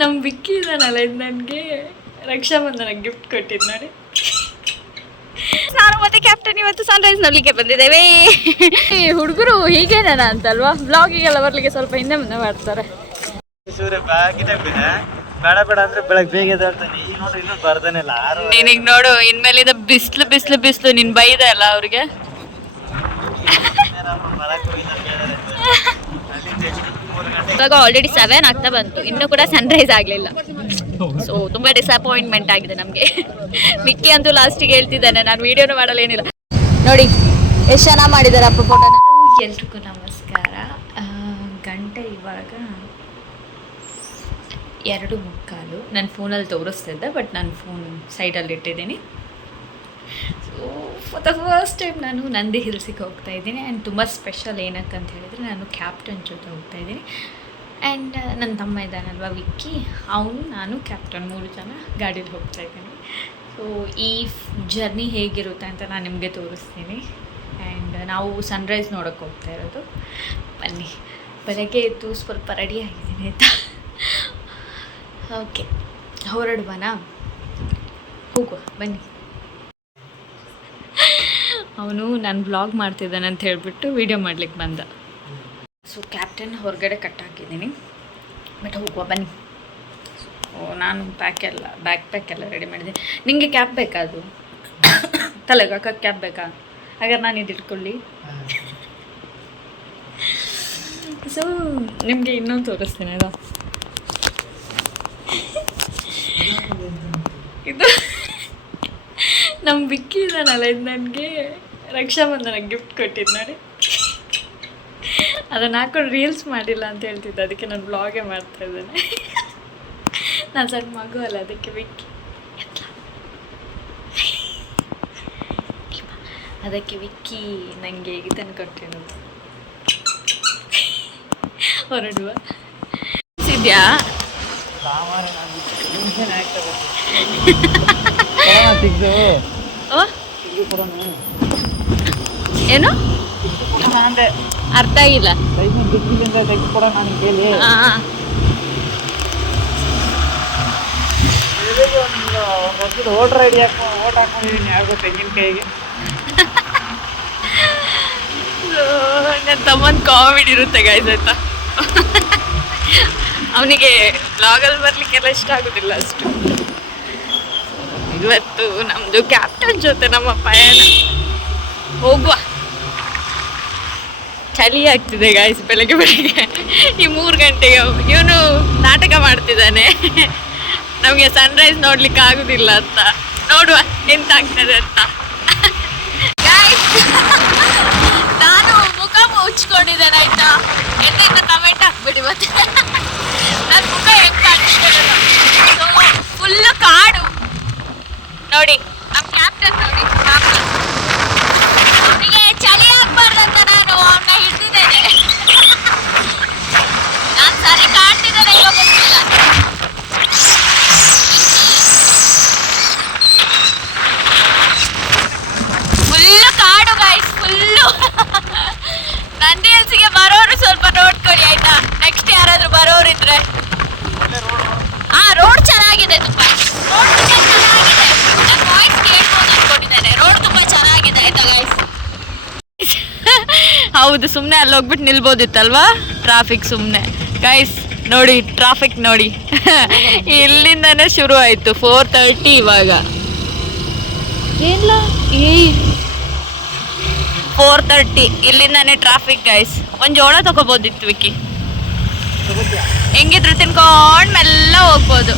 ನಮ್ಮ ಬಿಕ್ಕಿ ಇದ್ದಾನಲ್ಲ ಇದು ನನಗೆ ರಕ್ಷಾಬಂಧನ ಗಿಫ್ಟ್ ಕೊಟ್ಟಿದ್ದು ನೋಡಿ. ನಾನು ಮತ್ತೆ ಕ್ಯಾಪ್ಟನ್ ಇವತ್ತು ಸನ್ರೈಸ್ ನೋಡ್ಲಿಕ್ಕೆ ಬಂದಿದ್ದೇವೆ. ಹುಡುಗರು ಹೀಗೇನ ಅಂತಲ್ವಾ? ಬ್ಲಾಗಿಗೆಲ್ಲ ಬರ್ಲಿಕ್ಕೆ ಸ್ವಲ್ಪ ಹಿಂದೆ ಮುಂದೆ ಮಾಡ್ತಾರೆ. ಸೂರ್ಯ ಬಾಗಿನ ಬೇಡ. ಬೇಡ ಅಂದ್ರೆ ಬೆಳಗ್ಗೆ ಬೇಗ ಎದ್ದಾಡ್ತಾನೆ ಈಗ ನೋಡ್ರಿ ಇನ್ನೂ ಬರ್ತಾನೆ ಇಲ್ಲ. ಆರು ನಿನಗ್ ನೋಡು ಇನ್ಮೇಲಿಂದ ಬಿಸ್ಲು ಬಿಸ್ಲು ಬಿಸ್ಲು. ನಿನ್ ಬೈದ ಅಲ್ಲ ಅವ್ರಿಗೆ ಬರಕ್ ಹೋಗಿದ್ದ ಕೇಳಿದ್ರೆ ಅಲ್ಲಿಂದ ಎಷ್ಟು ಮೂರು ಗಂಟೆ ಇವಾಗ ಆಲ್ರೆಡಿ ಸೆವೆನ್ ಆಗ್ತಾ ಬಂತು. ಇನ್ನೂ ಕೂಡ ಸನ್ರೈಸ್ ಆಗಲಿಲ್ಲ. ಸೊ ತುಂಬ ಡಿಸಪಾಯಿಂಟ್ಮೆಂಟ್ ಆಗಿದೆ ನಮಗೆ. ಮಿಕ್ಕಿ ಅಂತೂ ಲಾಸ್ಟಿಗೆ ಹೇಳ್ತಿದ್ದಾನೆ ನಾನು ವೀಡಿಯೋನು ಮಾಡಲ್ಲ ಏನಿಲ್ಲ. ನೋಡಿ ಎಷ್ಟು ಚೆನ್ನಾಗಿ ಮಾಡಿದ್ದಾರೆ ಅಪ್ಪ ಫೋಟೋನ ಎಲ್ರಿಗೂ ನಮಸ್ಕಾರ. ಗಂಟೆ ಇವಾಗ ಎರಡು ಮುಕ್ಕಾಲು. ನನ್ನ ಫೋನಲ್ಲಿ ತೋರಿಸ್ತಿದ್ದೆ ಬಟ್ ನಾನು ಫೋನ್ ಸೈಡಲ್ಲಿ ಇಟ್ಟಿದ್ದೀನಿ. So for the first time ನಾನು ನಂದಿ ಹಿಲ್ಸಿಗೆ ಹೋಗ್ತಾ ಇದ್ದೀನಿ. ಆ್ಯಂಡ್ ತುಂಬ ಸ್ಪೆಷಲ್ ಏನಕ್ಕೆ ಅಂತ ಹೇಳಿದರೆ ನಾನು ಕ್ಯಾಪ್ಟನ್ ಜೊತೆ ಹೋಗ್ತಾ ಇದ್ದೀನಿ. ಆ್ಯಂಡ್ ನನ್ನ ತಮ್ಮ ಇದ್ದಾನಲ್ವ, ವಿಕ್ಕಿ. ಅವನು, ನಾನು ಕ್ಯಾಪ್ಟನ್ ಮೂರು ಜನ ಗಾಡೀಲಿ ಹೋಗ್ತಾ ಇದ್ದೀನಿ. ಸೊ ಈ ಜರ್ನಿ ಹೇಗಿರುತ್ತೆ ಅಂತ ನಾನು ನಿಮಗೆ ತೋರಿಸ್ತೀನಿ. ಆ್ಯಂಡ್ ನಾವು ಸನ್ರೈಸ್ ನೋಡೋಕ್ಕೆ ಹೋಗ್ತಾ ಇರೋದು. ಬನ್ನಿ. ಬೆಳಗ್ಗೆ ಎದ್ದು ಸ್ವಲ್ಪ ರೆಡಿ ಆಗಿದ್ದೀನಿ, ಆಯಿತಾ? ಓಕೆ ಹೊರಡುವನಾ ಹೋಗುವ, ಬನ್ನಿ. ಅವನು ನಾನು ಬ್ಲಾಗ್ ಮಾಡ್ತಿದ್ದಾನೆ ಅಂತ ಹೇಳಿಬಿಟ್ಟು ವೀಡಿಯೋ ಮಾಡ್ಲಿಕ್ಕೆ ಬಂದ. ಸೊ, ಕ್ಯಾಪ್ಟನ್ ಹೊರಗಡೆ ಕಟ್ ಹಾಕಿದ್ದೀನಿ. ಬಟ್ ಹೋಗುವ, ಬನ್ನಿ. ಓ ನಾನು ಪ್ಯಾಕ್ ಎಲ್ಲ ಬ್ಯಾಕ್ ಪ್ಯಾಕ್ ಎಲ್ಲ ರೆಡಿ ಮಾಡಿದ್ದೀನಿ. ನಿಮಗೆ ಕ್ಯಾಪ್ ಬೇಕಾ ಅದು? ತಲೆಗೆ ಹಾಕೋಕ್ಕೆ ಕ್ಯಾಪ್ ಬೇಕಾ? ಹಾಗಾದ್ರೆ ನಾನು ಇದು ಇಟ್ಕೊಳ್ಳಿ. ಸೊ, ನಿಮಗೆ ಇನ್ನೊಂದು ತೋರಿಸ್ತೀನಿ, ಅದು. ಇದು ನಮ್ಮ ಬಿಕ್ಕಿ ಇದ್ದಾನಲ್ಲ, ಇದು ನನಗೆ ರಕ್ಷಾಬಂಧನ ಗಿಫ್ಟ್ ಕೊಟ್ಟಿದ್ದು ನೋಡಿ. ಅದನ್ನು ಹಾಕೊಂಡು ರೀಲ್ಸ್ ಮಾಡಿಲ್ಲ ಅಂತ ಹೇಳ್ತಿದ್ದೆ. ಅದಕ್ಕೆ ನಾನು ಬ್ಲಾಗೇ ಮಾಡ್ತಾ ಇದ್ದೇನೆ. ನಾನು ಸಣ್ಣ ಮಗು ಅಲ್ಲ ಅದಕ್ಕೆ ವಿಕ್ಕಿ ಅದಕ್ಕೆ ವಿಕ್ಕಿ ನನಗೆ ಇದನ್ನು ಕೊಟ್ಟಿರೋದು. ಹೊರಡುವ. ಇದೆಯಾ ಏನು? ಅರ್ಥ ಆಗಿಲ್ಲ. ತೆಂಗಿನಕಾಯಿಗೆ ನನ್ನ ತಮ್ಮನ್ ಕಾಮಿಡಿ ಇರುತ್ತೆ ಗಾಯ್ಸ್ ಆಯ್ತಾ? ಅವನಿಗೆ ಬ್ಲಾಗಲ್ಲಿ ಬರ್ಲಿಕ್ಕೆಲ್ಲ ಇಷ್ಟ ಆಗೋದಿಲ್ಲ ಅಷ್ಟು. ಇವತ್ತು ನಮ್ಮದು ಕ್ಯಾಪ್ಟನ್ ಜೊತೆ ನಮ್ಮ ಪಯಣ. ಹೋಗುವ. ಚಳಿ ಆಗ್ತಿದೆ ಗಾಯ್ಸ್ ಬೆಳಗ್ಗೆ ಬೆಳಗ್ಗೆ. ಈ ಮೂರು ಗಂಟೆಗೆ ಇವನು ನಾಟಕ ಮಾಡ್ತಿದ್ದಾನೆ. ನಮಗೆ ಸನ್ರೈಸ್ ನೋಡ್ಲಿಕ್ಕೆ ಆಗುದಿಲ್ಲ ಅಂತ. ನೋಡುವ ಎಂತಾಗ್ತದೆ ಅಂತ. Guys, ನಾನು ಮುಖ ಮುಚ್ಕೊಂಡಿದ್ದೇನೆ ಆಯ್ತಾ? ಎಂತ ಕಮೆಂಟ್ ಹಾಕ್ಬಿಡಿ ಮತ್ತೆ. ನನ್ನ ಮುಖ ಎಂತ ಕಾಣಿಸ್ತಿದೆ ಫುಲ್ ಕಾಡು ನೋಡಿ ನಮ್ಮ ಕ್ಯಾಪ್ಟನ್ ನೋಡಿ captain. ಅವನಿಗೆ ಚಳಿ ಆಗ್ಬಾರ್ದು ಅಂತ ನಾನು ಅವನ್ನ ಹಿಡ್ದಿದ್ದೇನೆ ನಾನು ಸರಿ ಕಾಣ್ತಿದ್ದೇನೆ ಇವಾಗ ಗೊತ್ತಿಲ್ಲ ಫುಲ್ಲು ಕಾಡು ಗಾಯ್ಸ್ ಫುಲ್ಲು ನಂದಿ ಹಿಲ್ಸಿಗೆ ಬರೋರು ಸ್ವಲ್ಪ ನೋಡ್ಕೊಳ್ಳಿ ಆಯ್ತಾ ನೆಕ್ಸ್ಟ್ ಯಾರಾದ್ರೂ ಬರೋರು ಇದ್ರೆ ಹಾ ರೋಡ್ ಚೆನ್ನಾಗಿದೆ ತುಂಬಾ ರೋಡ್ ಚೆನ್ನಾಗಿದೆ ನನ್ನ ವಾಯ್ಸ್ ಕೇಳ್ಬೋದು ಅನ್ಕೊಂಡಿದ್ದೇನೆ ರೋಡ್ ತುಂಬಾ ಚೆನ್ನಾಗಿದೆ ಆಯ್ತಾ ಗಾಯ್ಸ್ ಹೌದು ಸುಮ್ಮನೆ ಅಲ್ಲಿ ಹೋಗ್ಬಿಟ್ಟು ನಿಲ್ಬೋದಿತ್ತಲ್ವಾ? ಟ್ರಾಫಿಕ್ ಸುಮ್ಮನೆ ಗೈಸ್ ನೋಡಿ ಟ್ರಾಫಿಕ್ ನೋಡಿ. ಇಲ್ಲಿಂದನೇ ಶುರು ಆಯಿತು ಫೋರ್ ತರ್ಟಿ ಇವಾಗ. ಏನಿಲ್ಲ ಈ ಫೋರ್ ತರ್ಟಿ ಇಲ್ಲಿಂದಾನೇ ಟ್ರಾಫಿಕ್ ಗೈಸ್ ಒಂದು ಜೋಳ ತಗೋಬೋದಿತ್ತು ವಿಕಿ ಹೆಂಗಿದ್ರು ತಿನ್ಕೊಂಡ್ ಮೆಲ್ಲ ಹೋಗ್ಬೋದು.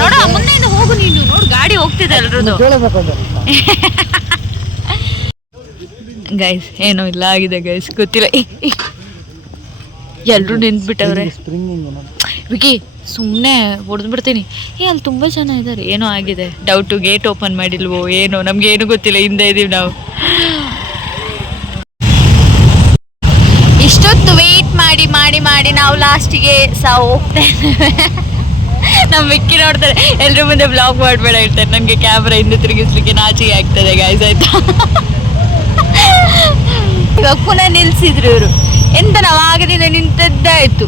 ನೋಡು ಮುಂದೆ ಹೋಗು ನೀನು. ನೋಡು ಗಾಡಿ ಹೋಗ್ತಿದೆ ಎಲ್ರದ್ದು ಗೈಸ್ ಏನೋ ಇಲ್ಲ ಆಗಿದೆ ಗೈಸ್ ಗೊತ್ತಿಲ್ಲ. ಎಲ್ಲರೂ ನಿಂತ್ಬಿಟ್ಟವ್ರೆ. ವಿಕಿ ಸುಮ್ಮನೆ ಹೊಡೆದ್ಬಿಡ್ತೀನಿ ಏ ಅಲ್ಲಿ ತುಂಬ ಜನ ಇದ್ದಾರೆ ಏನೋ ಆಗಿದೆ. ಡೌಟು ಗೇಟ್ ಓಪನ್ ಮಾಡಿಲ್ವೋ ಏನೋ ನಮ್ಗೆ ಏನು ಗೊತ್ತಿಲ್ಲ. ಹಿಂದೆ ಇದೀವಿ ನಾವು. ಇಷ್ಟೊತ್ತು ವೆಯ್ಟ್ ಮಾಡಿ ಮಾಡಿ ಮಾಡಿ ನಾವು ಲಾಸ್ಟಿಗೆ ಸಹ ಹೋಗ್ತೇವೆ ನಮ್ಮ ವಿಕ್ಕಿ ನೋಡ್ತಾರೆ. ಎಲ್ಲರೂ ಮುಂದೆ ಬ್ಲಾಗ್ ಮಾಡಬೇಡ ಇರ್ತಾರೆ ನನಗೆ ಕ್ಯಾಮ್ರಾ ಹಿಂದೆ ತಿರುಗಿಸ್ಲಿಕ್ಕೆ ನಾಚಿಗೆ ಆಗ್ತದೆ ಗಾಯ್ಸ್ ಆಯ್ತಾ? ಇವಾಗ ಪುನಃ ನಿಲ್ಸಿದ್ರು ಇವರು. ಎಂತ ನಾವು ಆಗದಿಂದ ನಿಂತದ್ದಾಯ್ತು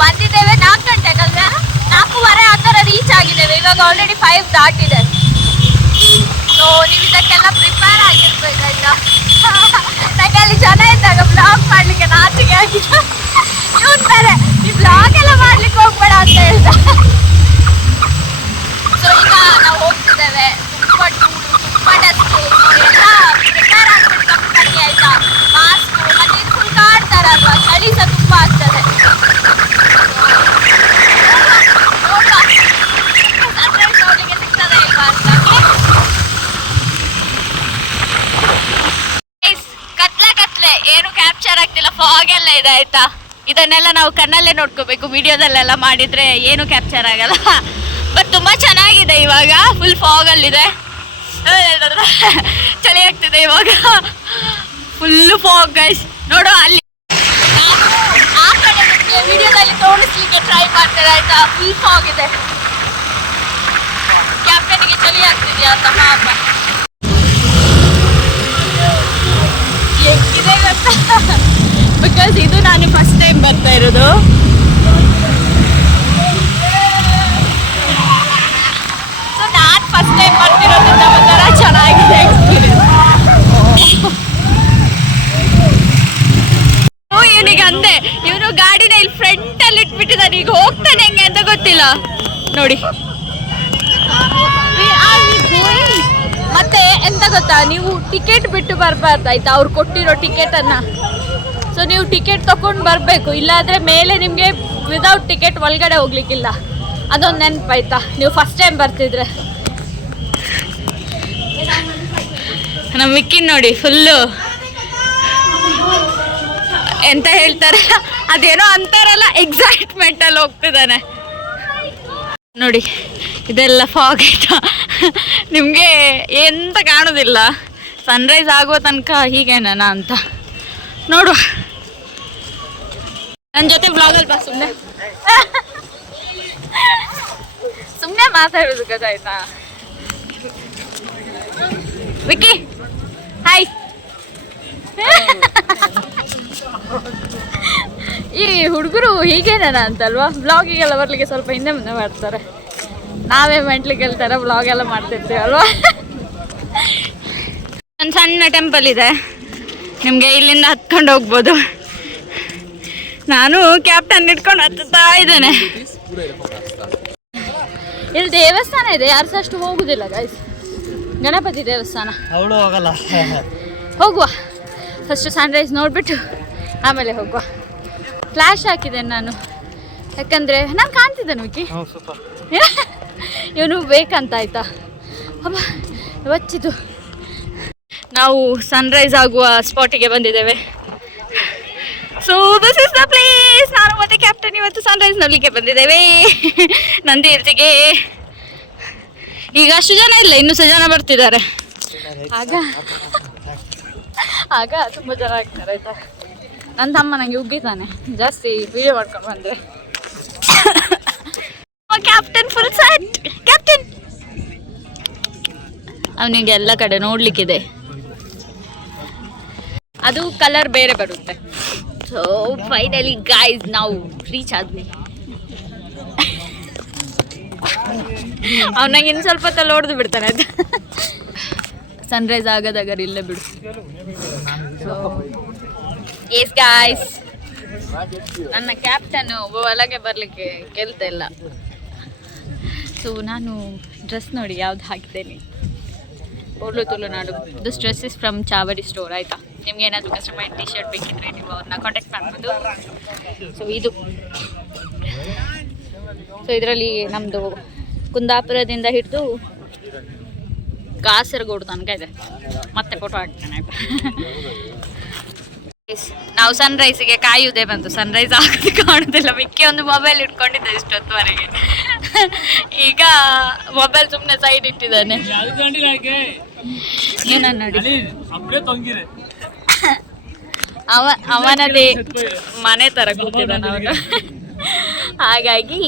ಬಂದಿದ್ದೇವೆ ನಾಲ್ಕು ಗಂಟೆಗೆ ಅಲ್ವಾ ನಾಲ್ಕೂವರೆ ಆ ಥರ ರೀಚ್ ಆಗಿದ್ದೇವೆ. ಇವಾಗ ಆಲ್ರೆಡಿ ಫೈವ್ ದಾಟಿದೆ. ಸೊ ನೀವು ಇದಕ್ಕೆಲ್ಲ ಪ್ರಿಪೇರ್ ಆಗಿರ್ಬೇಕಾಯ್ತಾ ನಂಗೆ ಅಲ್ಲಿ ಜನ ಇದ್ದಾಗ ಬ್ಲಾಗ್ ಮಾಡ್ಲಿಕ್ಕೆ ನಾಚಿಕೆ ಆಗಿದೆ ಇವನ್ ಬೇರೆ ಈ ಬ್ಲಾಗ್ ಎಲ್ಲ ಮಾಡ್ಲಿಕ್ಕೆ ಹೋಗ್ಬೇಡ ಅಂತ ಹೇಳ್ದ. ಸೊ ಈಗ ನಾವು ಹೋಗ್ತಿದ್ದೇವೆ. ತುಂಬ ಟೂರು ತುಂಬ ಡಸ್ಟು ಎಲ್ಲ ಪ್ರಿಪೇರ್ ಆಗ್ಬಿಟ್ಟು ಕಂಪನಿ ಆಯ್ತಾ ಮಾಸ್ಕು ಮತ್ತೆ ಇದು ಫುಲ್ ಕಾಡ್ತಾರಲ್ವಾ ಚಳಿ ಸಹ ತುಂಬ ಆಗ್ತದೆ ನೋಡುವ ಸನ್ರೈಸ್ ನೋಡ್ಲಿಕ್ಕೆ ಸಿಗ್ತದೆ ಇಲ್ವಾ ಅಂತ Guys, ಕತ್ಲೆ ಕತ್ಲೆ ಏನು ಕ್ಯಾಪ್ಚರ್ ಆಗ್ತಿಲ್ಲ ಫಾಗ್ ಆಯ್ತಾ ಇದನ್ನೆಲ್ಲ ನಾವು ಕಣ್ಣಲ್ಲೇ ನೋಡ್ಕೋಬೇಕು. ವಿಡಿಯೋದಲ್ಲೆಲ್ಲ ಮಾಡಿದ್ರೆ ಏನು ಕ್ಯಾಪ್ಚರ್ ಆಗಲ್ಲ. ಬಟ್ ತುಂಬಾ ಚೆನ್ನಾಗಿದೆ ಇವಾಗ. ಫುಲ್ ಫಾಗ್ ಅಲ್ಲಿದೆ. ಚಳಿ ಆಗ್ತಿದೆ ಇವಾಗ. ಫುಲ್ ಫಾಗ್ ಗೈಸ್ ನೋಡು ಅಲ್ಲಿ. ವಿಡಿಯೋದಲ್ಲಿ ತೋರಿಸ್ಲಿಕ್ಕೆ ಟ್ರೈ ಮಾಡ್ತಾರೆ, ಆಯ್ತಾ? ಫುಲ್ ಫಾಗ್ ಇದೆ. ಕ್ಯಾಪ್ಟನ್ಗೆ ಚಳಿ ಆಗ್ತಿದೆಯಾ ಅಂತ ಪಾಪ. ಹೆಂಗಿದೆ ಗೊತ್ತಾ? ಬಿಕಾಸ್ ಇದು ನಾನು ಫಸ್ಟ್ ಟೈಮ್ ಬರ್ತಾ ಇರೋದು. ಸೊ ನಾನು ಫಸ್ಟ್ ಟೈಮ್ ಬರ್ತಿರೋದ್ರಿಂದ ಒಂಥರ ಚೆನ್ನಾಗಿದೆ ಎಕ್ಸ್ಪೀರಿಯನ್ಸ್ ಇವನಿಗೆ ಅಂದೆ. ಇವನು ಗಾಡಿನ ಇಲ್ಲಿ ಫ್ರಂಟ್ ಅಲ್ಲಿ ಇಟ್ಬಿಟ್ಟಿದ್ದಾನೆ ಈಗ ಹೋಗ್ತಾನೆ ಹೆಂಗೆ ಅಂತ ಗೊತ್ತಿಲ್ಲ. ನೋಡಿ? ಮತ್ತೆ ಎಂತ ಗೊತ್ತಾ? ನೀವು ಟಿಕೆಟ್ ಬಿಟ್ಟು ಬರಬಾರ್ದು ಆಯ್ತಾ? ಅವ್ರು ಕೊಟ್ಟಿರೋ ಟಿಕೆಟ್ ಅನ್ನ. ಸೊ ನೀವು ಟಿಕೆಟ್ ತಗೊಂಡು ಬರಬೇಕು. ಇಲ್ಲಾಂದ್ರೆ ಮೇಲೆ ನಿಮಗೆ ವಿದೌಟ್ ಟಿಕೆಟ್ ಒಳಗಡೆ ಹೋಗ್ಲಿಕ್ಕಿಲ್ಲ. ಅದೊಂದು ನೆನಪಾಯ್ತಾ? ನೀವು ಫಸ್ಟ್ ಟೈಮ್ ಬರ್ತಿದ್ರೆ. ನಮ್ಮ ವಿಕ್ಕಿ ನೋಡಿ, ಫುಲ್ಲು. ಎಂತ ಹೇಳ್ತಾರೆ? ಅದೇನೋ ಅಂತಾರಲ್ಲ ಎಕ್ಸೈಟ್ಮೆಂಟ್ ಅಲ್ಲಿ ಹೋಗ್ತಿದ್ದಾನೆ. ನೋಡಿ, ಇದೆಲ್ಲ ಫಾಗ್ ಆಯ್ತಾ ನಿಮಗೆ ಎಂತ ಕಾಣೋದಿಲ್ಲ. ಸನ್ರೈಸ್ ಆಗುವ ತನಕ ಹೀಗೇನ ಅಂತ. ನೋಡುವ. ನನ್ನ ಜೊತೆ ಬ್ಲಾಗಲ್ಲಿ ಬಾ ಸುಮ್ಮನೆ ಸುಮ್ಮನೆ ಮಾತಾಡೋದು ಗೊತ್ತಾಯ್ತಾ ವಿಕ್ಕಿ ಹಾಯ್ ಈ ಹುಡುಗರು ಹೀಗೇನ ಅಂತಲ್ವಾ? ಬ್ಲಾಗಿಗೆಲ್ಲ ಬರ್ಲಿಕ್ಕೆ ಸ್ವಲ್ಪ ಹಿಂದೆ ಮುಂದೆ ಮಾಡ್ತಾರೆ. ನಾವೇ ಮೆಂಟ್ಲಿಕ್ಕೆ ಹೇಳ್ತಾರೆ ಬ್ಲಾಗ್ ಎಲ್ಲ ಮಾಡ್ತಿರ್ತೀವಿ ಅಲ್ವಾ? ಒಂದು ಸಣ್ಣ ಟೆಂಪಲ್ ಇದೆ. ನಿಮಗೆ ಇಲ್ಲಿಂದ ಹತ್ಕೊಂಡು ಹೋಗ್ಬೋದು. ನಾನು ಕ್ಯಾಪ್ಟನ್ ಇಟ್ಕೊಂಡು ಹತ್ತುತ್ತಾ ಇದ್ದೇನೆ. ಇಲ್ಲಿ ದೇವಸ್ಥಾನ ಇದೆ ಯಾರು ಸಹ ಅಷ್ಟು ಹೋಗುದಿಲ್ಲ ಗೈಸ್ ಗಣಪತಿ ದೇವಸ್ಥಾನ. ಅವಳು ಹೋಗಲ್ಲ. ಹೋಗುವ. ಫಸ್ಟ್ ಸನ್ರೈಸ್ ನೋಡಿಬಿಟ್ಟು ಆಮೇಲೆ ಹೋಗುವ. ಫ್ಲ್ಯಾಶ್ ಹಾಕಿದ್ದೇನೆ ನಾನು. ಯಾಕಂದರೆ ನಾನು ಕಾಣ್ತಿದ್ದೆ ಸೂಪರ್ ಇವನು ಬೇಕಂತ ಆಯ್ತಾ? ಅಬ್ಬ ಒಚ್ಚಿತು ನಾವು ಸನ್ರೈಸ್ ಆಗುವ ಸ್ಪಾಟಿಗೆ ಬಂದಿದ್ದೇವೆ. So this is the place ನಾನು ಮತ್ತೆ ಕ್ಯಾಪ್ಟನ್ ಇವತ್ತು ಸನ್ರೈಸ್ ನೋಡ್ಲಿಕ್ಕೆ ಬಂದಿದ್ದೇವೆ. ನಂದಿ ಇರ್ತಿಗೆ. ಈಗ ಅಷ್ಟು ಜನ ಇಲ್ಲ ಇನ್ನೂ ಸಹ ಜನ ಬರ್ತಿದ್ದಾರೆ. ಆಗ. ಆಗ ತುಂಬ ಜನ ಆಗ್ತಾರೆ ಆಯ್ತಾ? ನನ್ನ ತಮ್ಮ ನನಗೆ ಉಗ್ಗಿತಾನೆ ಜಾಸ್ತಿ ವಿಡಿಯೋ ಮಾಡ್ಕೊಂಡು ಬಂದ್ರೆ ಕ್ಯಾಪ್ಟನ್ ಫುಲ್ ಸೆಟ್ ಕ್ಯಾಪ್ಟನ್ ಅವನಿಗೆ ಎಲ್ಲ ಕಡೆ ನೋಡ್ಲಿಕ್ಕಿದೆ. ಅದು ಕಲರ್ ಬೇರೆ ಬರುತ್ತೆ. ಸೊ ಫೈನಲಿ ಗಾಯ್ಸ್ ನಾವು ರೀಚ್ ಆದ್ವಿ ಅವನಾಗ ಇನ್ನು ಸ್ವಲ್ಪ ತಲೆ ಹೊಡೆದು ಬಿಡ್ತಾನೆ ಅದು. ಸನ್ರೈಸ್ ಆಗೋದಾಗ ಇಲ್ಲೇ ಬಿಡು. ಎಸ್ ಗಾಯ್ಸ್ ನನ್ನ ಕ್ಯಾಪ್ಟನ್ ಒಳಗೆ ಬರಲಿಕ್ಕೆ ಕೇಳ್ತಾ ಇಲ್ಲ. ಸೊ ನಾನು ಡ್ರೆಸ್ ನೋಡಿ ಯಾವ್ದು ಹಾಕಿದ್ದೇನೆ. ಓಲು Tulunadu this dress is from Chavadi store ಆಯಿತಾ? ನಿಮ್ಗೆ ಏನಾದರೂ ಕಸ್ಟಮೈಡ್ ಟಿ ಶರ್ಟ್ ಬೇಕಿದ್ರೆ ನೀವು ಅವ್ರನ್ನ ಕಾಂಟ್ಯಾಕ್ಟ್ ಮಾಡ್ಬೋದು. ಸೊ ಇದು. ಸೊ ಇದರಲ್ಲಿ ನಮ್ಮದು ಕುಂದಾಪುರದಿಂದ ಹಿಡಿದು ಕಾಸರಗೋಡು ತನಕ ಇದೆ. ಮತ್ತೆ ಫೋಟೋ ಹಾಕ್ತೇನೆ ನಾವು ಸನ್ರೈಸಿಗೆ ಕಾಯುವುದೇ ಬಂತು. ಸನ್ರೈಸ್ ಆಗೋದು ಕಾಣುದಿಲ್ಲ. ಮಿಕ್ಕಿ ಒಂದು ಮೊಬೈಲ್ ಇಟ್ಕೊಂಡಿದ್ದೆ ಇಷ್ಟೊತ್ತುವರೆಗೆ. ಈಗ ಮೊಬೈಲ್ ಸುಮ್ಮನೆ ಸೈಡ್ ಇಟ್ಟಿದ್ದಾನೆ. ಏನನ್ನ ನೋಡಿ. ಅವ ಅವನದೇ ಮನೆ ತರ ಕೂತಿದ್ದಾನೆ ಅವನು ಹಾಗಾಗಿ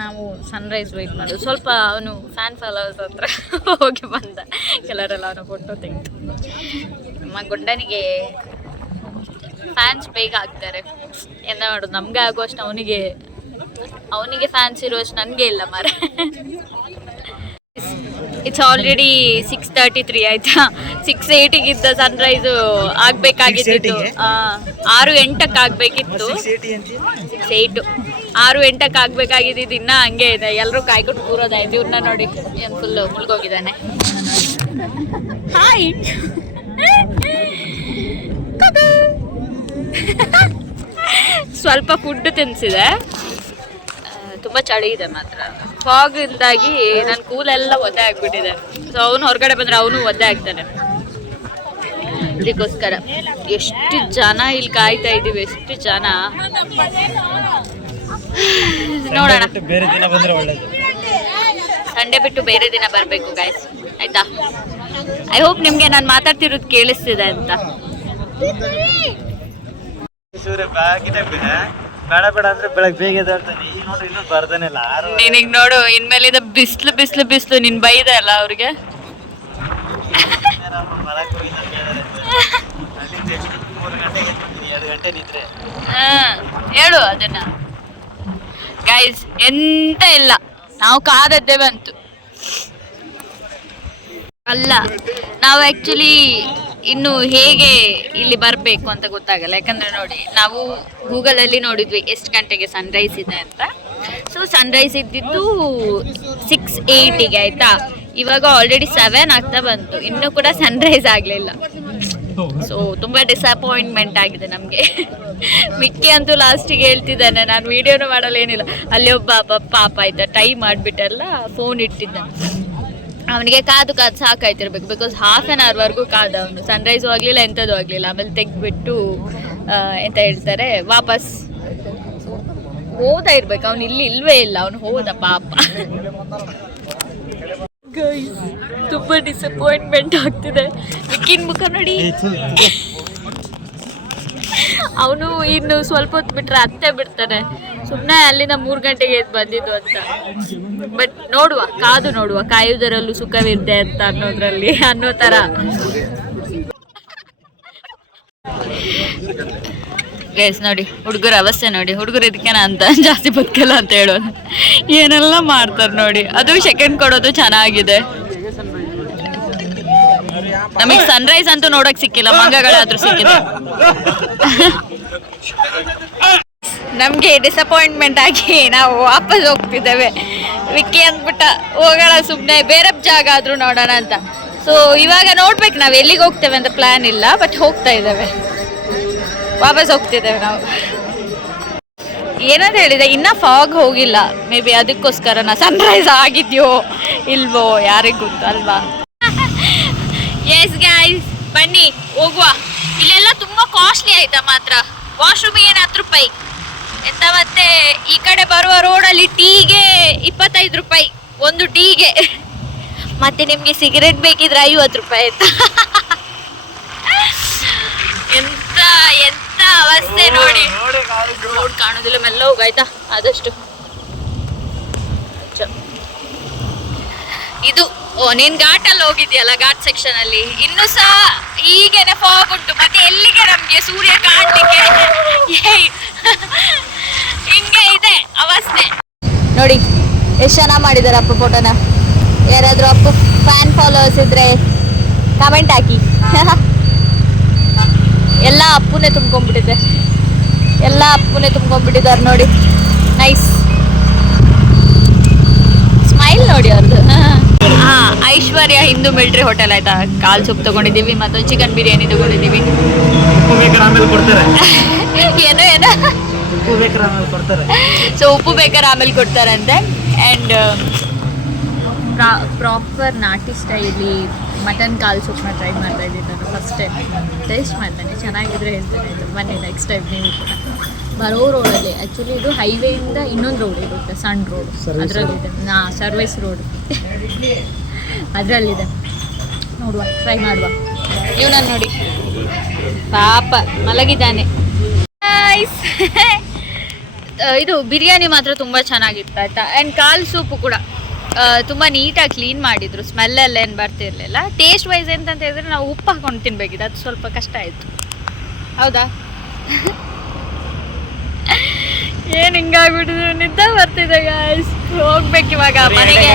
ನಾವು ಸನ್ರೈಸ್ ವೇಟ್ ಮಾಡೋದು. ಸ್ವಲ್ಪ ಅವನು ಫ್ಯಾನ್ ಫಾಲೋವರ್ಸ್ ಹತ್ರ ಹೋಗಿ ಬಂದ. ಕೆಲವರೆಲ್ಲ ಅವನು ಫೋಟೋ ತೆಗೆದು. ನಮ್ಮ ಗುಂಡನಿಗೆ ಫ್ಯಾನ್ಸ್ ಬೇಗ ಆಗ್ತಾರೆ. ಎಂತ ಮಾಡೋದು? ನಮ್ಗೆ ಆಗುವಷ್ಟು ಅವನಿಗೆ ಅವನಿಗೆ ಫ್ಯಾನ್ಸ್ ಇರುವಷ್ಟು ನನಗೆ ಇಲ್ಲ ಮಾರೆ. It's already six thirty three ಆಯ್ತಾ ಸಿಕ್ಸ್ ಏಯ್ಟಿಗಿದ್ದ ಸನ್ರೈಸು ಆಗ್ಬೇಕಾಗಿತ್ತು 6:80 ಗೆ? ಆರು ಎಂಟಕ್ಕೆ ಆಗ್ಬೇಕಿತ್ತು. ಸಿಕ್ಸ್ ಏಯ್ಟು ಆರು ಎಂಟಕ್ಕೆ ಆಗ್ಬೇಕಾಗಿದ್ದು ಇನ್ನ ಹಂಗೆ ಇದೆ. ಎಲ್ಲರೂ ಕಾಯ್ಕೊಂಡು ಕೂರೋದಾಯ್ತು ಇವ್ರನ್ನ ನೋಡಿ ಏನು ಫುಲ್ ಮುಳುಗೋಗಿದ್ದಾನೆ. ಹಾಯ್ ಸ್ವಲ್ಪ ಫುಡ್ ತಿನ್ಸಿದೆ. ತುಂಬ ಚಳಿ ಇದೆ ಮಾತ್ರ. ಫಾಗಿಂದಾಗಿ ನನ್ನ ಕೂಲೆಲ್ಲ ಒದ್ದೆ ಆಗ್ಬಿಟ್ಟಿದೆ. ಸೊ ಅವನು ಹೊರಗಡೆ ಬಂದ್ರೆ ಅವನು ಒದ್ದೆ ಆಗ್ತಾನೆ. ಇದಕ್ಕೋಸ್ಕರ ಎಷ್ಟು ಜನ ಇಲ್ಲಿ ಕಾಯ್ತಾ ಇದೀವಿ ಎಷ್ಟು ಜನ? ನೋಡೋಣ. ಸಂಡೆ ದಿನ ಬಂದ್ರೆ ಒಳ್ಳೇದು. ಸಂಡೇ ಬಿಟ್ಟು ಬೇರೆ ದಿನ ಬರಬೇಕು ಗಾಯ್ಸ್ ಆಯ್ತಾ? ಐ ಹೋಪ್ ನಿಮಗೆ ನಾನು ಮಾತಾಡ್ತಿರೋದು ಕೇಳಿಸ್ತಿದೆ ಅಂತ. ಬೇಡ ಬೇಡ ಅಂದ್ರೆ ಬೆಳಗ್ಗೆ ಬೇಗ ಎದ್ದೇಳ್ತಾನೆ. ಈಗ ನೋಡ್ರಿ ಇನ್ನೂ ಬರ್ತಾನೆ ಇಲ್ಲ. ಆರು ನಿನಗೆ ನೋಡು ಇನ್ಮೇಲಿಂದ ಬಿಸ್ಲು ಬಿಸ್ಲು ಬಿಸ್ಲು ನಿನ್ ಬೈದೆ ಅಲ್ಲ ಅವ್ರಿಗೆ? ಬರಕ್ ಹೋಗಿದ್ದಾರೆ ಮೂರು ಗಂಟೆಗೆ ಎರಡು ಗಂಟೆ ನಿದ್ರೆ ಹಾ, ಹೇಳು ಅದನ್ನ. ಗೈಸ್ ಎಂತ ಇಲ್ಲ. ನಾವು ಕಾದದ್ದೇ ಬಂತು. ಅಲ್ಲ ನಾವು ಆ್ಯಕ್ಚುಲಿ ಇನ್ನು ಹೇಗೆ ಇಲ್ಲಿ ಬರಬೇಕು ಅಂತ ಗೊತ್ತಾಗಲ್ಲ. ಯಾಕಂದ್ರೆ ನೋಡಿ, ನಾವು ಗೂಗಲ್ ಅಲ್ಲಿ ನೋಡಿದ್ವಿ ಎಷ್ಟು ಗಂಟೆಗೆ ಸನ್ರೈಸ್ ಇದೆ ಅಂತ. ಸೊ ಸನ್ರೈಸ್ ಇದ್ದಿದ್ದು ಸಿಕ್ಸ್ ಏಯ್ಟಿಗೆ ಆಯ್ತಾ? ಇವಾಗ ಆಲ್ರೆಡಿ ಸೆವೆನ್ ಆಗ್ತಾ ಬಂತು. ಇನ್ನೂ ಕೂಡ ಸನ್ರೈಸ್ ಆಗಲಿಲ್ಲ. ಸೊ ತುಂಬ ಡಿಸಪಾಯಿಂಟ್ಮೆಂಟ್ ಆಗಿದೆ ನಮಗೆ. ಮಿಕ್ಕಿ ಅಂತೂ ಲಾಸ್ಟಿಗೆ ಹೇಳ್ತಿದ್ದಾನೆ, ನಾನು ವಿಡಿಯೋನು ಮಾಡಲ್ಲ, ಏನಿಲ್ಲ. ಅಲ್ಲಿ ಒಬ್ಬ ಪಾಪ ಆಯ್ತಾ ಟೈಮ್ ಮಾಡಿಬಿಟ್ಟೆಲ್ಲ ಫೋನ್ ಇಟ್ಟಿದ್ದ ಅವನಿಗೆ ಕಾದು ಕಾದು ಸಾಕಾಯ್ತಿರ್ಬೇಕು. ಬಿಕಾಸ್ ಹಾಫ್ ಆನ್ ಅವರ್ವರೆಗೂ ಕಾದ ಅವನು. ಸನ್ರೈಸು ಆಗಲಿಲ್ಲ ಎಂಥದ್ದು ಆಗಲಿಲ್ಲ ಆಮೇಲೆ ತೆಗ್ದುಬಿಟ್ಟು ಎಂತ ಹೇಳ್ತಾರೆ ವಾಪಸ್ ಹೋದ ಇರ್ಬೇಕು. ಅವನು ಇಲ್ಲಿ ಇಲ್ವೇ ಇಲ್ಲ. ಅವನು ಹೋದ ಪಾಪ. ತುಂಬ ಡಿಸಪಾಯಿಂಟ್ಮೆಂಟ್ ಆಗ್ತಿದೆ. ವಿಕ್ಕಿನ್ ಮುಖ ನೋಡಿ. ಅವನು ಇನ್ನು ಸ್ವಲ್ಪ ಹೊತ್ತು ಬಿಟ್ರೆ ಅತ್ತೆ ಬಿಡ್ತಾನೆ. ಸುಮ್ಮನೆ ಅಲ್ಲಿಂದ ಮೂರು ಗಂಟೆಗೆ ಎದ್ದು ಬಂದಿದ್ದು ಅಂತ. ಬಟ್ ನೋಡುವ, ಕಾದು ನೋಡುವ, ಕಾಯುವುದರಲ್ಲೂ ಸುಖವಿದೆ ಅಂತ ಅನ್ನೋದ್ರಲ್ಲಿ ಅನ್ನೋ ಥರ ಗೈಸ್ ನೋಡಿ, ಹುಡುಗರ ಅವಸ್ಥೆ ನೋಡಿ, ಹುಡುಗರು ಇದಕ್ಕೇನ ಅಂತ, ಜಾಸ್ತಿ ಬದುಕಲ್ಲ ಅಂತ ಹೇಳೋದು. ಏನೆಲ್ಲ ಮಾಡ್ತಾರೆ ನೋಡಿ, ಅದು ಸೆಕೆಂಡ್ ಕೊಡೋದು ಚೆನ್ನಾಗಿದೆ. ನಮಗೆ ಸನ್ರೈಸ್ ಅಂತೂ ನೋಡಕ್ ಸಿಕ್ಕಿಲ್ಲ, ಮಂಗಗಳಾದ್ರೂ ಸಿಕ್ಕಿದೆ. ನಮಗೆ ಡಿಸಪಾಯಿಂಟ್ಮೆಂಟ್ ಆಗಿ ನಾವು ವಾಪಸ್ ಹೋಗ್ತಿದ್ದೇವೆ. ವಿಕ್ಕಿ ಅಂದ್ಬಿಟ್ಟ, ಹೋಗೋಣ ಸುಮ್ಮನೆ ಬೇರೆ ಜಾಗ ಆದ್ರೂ ನೋಡೋಣ ಅಂತ. ಸೊ ಇವಾಗ ನೋಡ್ಬೇಕು ನಾವು ಎಲ್ಲಿಗೆ ಹೋಗ್ತೇವೆ ಅಂತ ಪ್ಲಾನ್ ಇಲ್ಲ ಬಟ್ ಹೋಗ್ತಾ ಇದ್ದೇವೆ. ವಾಪಸ್ ಹೋಗ್ತಿದ್ದೇವೆ ನಾವು. ಏನಂತ ಹೇಳಿದೆ ಇನ್ನ ಫಾಗ್ ಹೋಗಿಲ್ಲ. ಮೇ ಬಿ ಅದಕ್ಕೋಸ್ಕರ ನಾ ಸನ್ರೈಸ್ ಆಗಿದ್ಯೋ, ಇಲ್ವೋ, ಯಾರಿಗೂ ಗೊತ್ತು ಅಲ್ವಾ ಎಸ್ ಗಾಯ್ಸ್ ಬನ್ನಿ ಹೋಗುವ. ಇಲ್ಲೆಲ್ಲ ತುಂಬಾ ಕಾಸ್ಟ್ಲಿ ಆಯ್ತಾ ಮಾತ್ರ. ವಾಶ್ರೂಮ್ ಏನು ಹತ್ತು ರೂಪಾಯಿ? ಎಂತ ಮತ್ತೆ ಈ ಕಡೆ ಬರುವ ರೋಡಲ್ಲಿ ಟೀಗೆ ಇಪ್ಪತ್ತೈದು ರೂಪಾಯಿ. ಒಂದು ಟೀಗೆ. ಮತ್ತೆ ನಿಮಗೆ ಸಿಗರೇಟ್ ಬೇಕಿದ್ರೆ ಐವತ್ತು ರೂಪಾಯಿ ಆಯ್ತಾ ಎಂತ ಎಂತ ಅವಸ್ಥೆ ನೋಡಿ. ರೋಡ್ ಕಾಣೋದಿಲ್ಲ ಮೆಲ್ಲ ಹೋಗಾಯ್ತಾ ಆದಷ್ಟು. ಇದು, ಓ, ನೀನ್ ಅಲ್ಲಿ ಹೋಗಿದ್ಯಲ್ಲ, ಘಾಟ್ ಸೆಕ್ಷನ್ ಅಲ್ಲಿ. ಇನ್ನು ಸಹ ಈಗೇನೆ ಫಾಗ್ ಉಂಟು. ಮತ್ತೆ ಎಲ್ಲಿಗೆ ನಮ್ಗೆ ಸೂರ್ಯ ಕಾಣ್ಲಿಕ್ಕೆ. ಹಿಂಗೆ ಇದೆ, ಅವಸ್ಥೆ. ನೋಡಿ ಎಷ್ಟು ಚೆನ್ನಾಗಿ ಮಾಡಿದ್ದಾರೆ ಅಪ್ಪ ಫೋಟೋನ ಯಾರಾದ್ರೂ ಅಪ್ಪು ಫ್ಯಾನ್ ಫಾಲೋವರ್ಸ್ ಇದ್ರೆ ಕಮೆಂಟ್ ಹಾಕಿ. ಎಲ್ಲ ಅಪ್ಪುನೇ ತುಂಬ್ಕೊಂಡ್ಬಿಟ್ಟಿದೆ. ಎಲ್ಲ ಅಪ್ಪುನೇ ತುಂಬ್ಕೊಂಡ್ಬಿಟ್ಟಿದ್ದಾರೆ ನೋಡಿ. ನೈಸ್ ಸ್ಮೈಲ್ ನೋಡಿ ಅವ್ರದ್ದು ಐಶ್ವರ್ಯ ಹಿಂದೂ ಮಿಲ್ಟ್ರಿ ಹೋಟೆಲ್ ಆಯ್ತಾ? ಕಾಲ್ ಸೂಪ್ ತಗೊಂಡಿದ್ದೀವಿ ಮತ್ತೊಂದು ಚಿಕನ್ ಬಿರಿಯಾನಿ ತಗೊಂಡಿದ್ದೀವಿ. ಏನೋ ಏನೋ? ಸೊ ಉಪ್ಪು ಬೇಕಾದ್ರೆ ಆಮೇಲೆ ಕೊಡ್ತಾರಂತೆ. ಆ್ಯಂಡ್ ಪ್ರಾಪರ್ ನಾಟಿ ಸ್ಟೈಲಿ ಮಟನ್ ಕಾಲ್ ಸೂಪ್ನ ಟ್ರೈ ಮಾಡ್ತಾ ಇದ್ದೀನಿ ನಾನು ಫಸ್ಟ್ ಟೈಮ್ ಟೇಸ್ಟ್ ಮಾಡ್ತಾನೆ ಚೆನ್ನಾಗಿದ್ರೆ ಹೇಳ್ತಾನೆ. ಇದು ಬನ್ನಿ ನೆಕ್ಸ್ಟ್ ಟೈಮ್ ನೀವು ಕೂಡ. ಬರೋ ರೋಡಲ್ಲಿ ಆ್ಯಕ್ಚುಲಿ ಇದು ಹೈವೇಯಿಂದ ಇನ್ನೊಂದು ರೋಡ್ ಇರುತ್ತೆ ಸಣ್ಣ ರೋಡ್ ಅದರಲ್ಲಿದೆ. ನಾ ಸರ್ವಿಸ್ ರೋಡ್ ಅದರಲ್ಲಿದೆ. ನೋಡುವ ಟ್ರೈ ಮಾಡುವ. ಇವನನ್ನು ನೋಡಿ. ಪಾಪ ಮಲಗಿದ್ದಾನೆ. ಇದು ಬಿರಿಯಾನಿ ಮಾತ್ರ ತುಂಬ ಚೆನ್ನಾಗಿತ್ತು ಆಯ್ತಾ? ಆ್ಯಂಡ್ ಕಾಲ್ ಸೂಪು ಕೂಡ. ತುಂಬ ನೀಟಾಗಿ ಕ್ಲೀನ್ ಮಾಡಿದ್ರು ಸ್ಮೆಲ್ ಎಲ್ಲ ಏನು ಬರ್ತಿರ್ಲಿಲ್ಲ ಟೇಸ್ಟ್ ವೈಸ್ ಎಂತಂತ ಹೇಳಿದ್ರೆ ನಾವು ಉಪ್ಪು ಹಾಕೊಂಡು ತಿನ್ಬೇಕಿದೆ ಅದು ಸ್ವಲ್ಪ ಕಷ್ಟ ಆಯಿತು. ಹೌದಾ? ಏನ್ ಹಿಂಗಾಗ್ಬಿಟ್ಟಿದ್ರು? ನಿಂತ ಬರ್ತಿದೆ ಗಾಯ್ಸ್ ಹೋಗ್ಬೇಕು ಇವಾಗ ಮನೆಗೆ.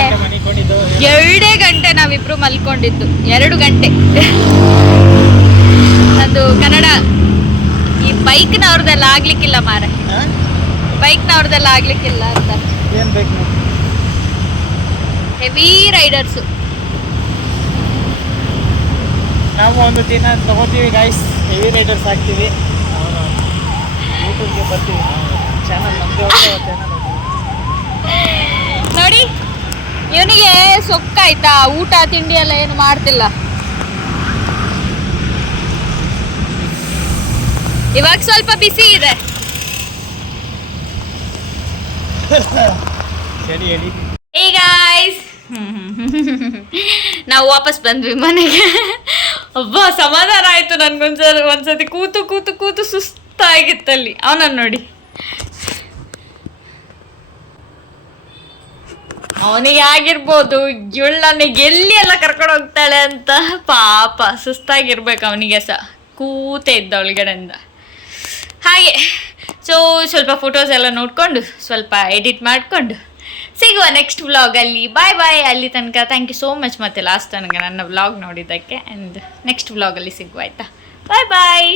ಎರಡೇ ಗಂಟೆ ನಾವಿಬ್ರು ಮಲ್ಕೊಂಡಿದ್ದು. ಎರಡು ಗಂಟೆ. ಅದು ಕನ್ನಡ. ಈ ಬೈಕ್ನವ್ರದ್ದೆಲ್ಲ ಆಗ್ಲಿಕ್ಕಿಲ್ಲ ಮಾರ. ಬೈಕ್ನವ್ರದ್ದೆಲ್ಲ ಆಗ್ಲಿಕ್ಕಿಲ್ಲ ಅಂತ. ಹೆವಿ ರೈಡರ್ಸು ನಾವು ಒಂದು ದಿನ ತಗೋತೀವಿ ಗಾಯ್ಸ್ ಹೆವಿ ರೈಡರ್ಸ್ ಆಗ್ತೀವಿ ಯೂಟ್ಯೂಬ್ಗೆ ಬರ್ತೀವಿ. ನೋಡಿ ಇವನಿಗೆ ಸೊಕ್ಕಾಯ್ತಾ? ಊಟ ತಿಂಡಿ ಎಲ್ಲ ಏನು ಮಾಡ್ತಿಲ್ಲ. ಇವಾಗ ಸ್ವಲ್ಪ ಬಿಸಿ ಇದೆ. ಈಗ ನಾವು ವಾಪಸ್ ಬಂದ್ವಿ ಮನೆಗೆ. ಒಬ್ಬ ಸಮಾಧಾನ ಆಯ್ತು ನನ್ಗೊಂದ್ಸಲ ಒಂದ್ಸತಿ ಕೂತು ಕೂತು ಕೂತು ಸುಸ್ತಾಗಿತ್ತಲ್ಲಿ. ಅವನನ್ನು ನೋಡಿ. ಅವನಿಗೆ ಆಗಿರ್ಬೋದು ಇವಳು ನನಗೆ ಎಲ್ಲಿ ಎಲ್ಲ ಕರ್ಕೊಂಡು ಹೋಗ್ತಾಳೆ ಅಂತ ಪಾಪ ಸುಸ್ತಾಗಿರ್ಬೇಕು ಅವನಿಗೆ ಸಹ ಕೂತೆ ಇದ್ದ ಒಳಗಡೆಯಿಂದ ಹಾಗೆ ಸೊ ಸ್ವಲ್ಪ ಫೋಟೋಸ್ ಎಲ್ಲ ನೋಡಿಕೊಂಡು, ಸ್ವಲ್ಪ ಎಡಿಟ್ ಮಾಡಿಕೊಂಡು ಸಿಗುವ ನೆಕ್ಸ್ಟ್ ವ್ಲಾಗಲ್ಲಿ ಬಾಯ್ ಬಾಯ್ ಅಲ್ಲಿ ತನಕ. ಥ್ಯಾಂಕ್ ಯು ಸೋ ಮಚ್ ಮತ್ತೆ ಲಾಸ್ಟ್ ತನಕ ನನ್ನ ವ್ಲಾಗ್ ನೋಡಿದ್ದಕ್ಕೆ. ಆ್ಯಂಡ್ ನೆಕ್ಸ್ಟ್ ವ್ಲಾಗಲ್ಲಿ ಸಿಗುವ, ಆಯಿತಾ? ಬಾಯ್ ಬಾಯ್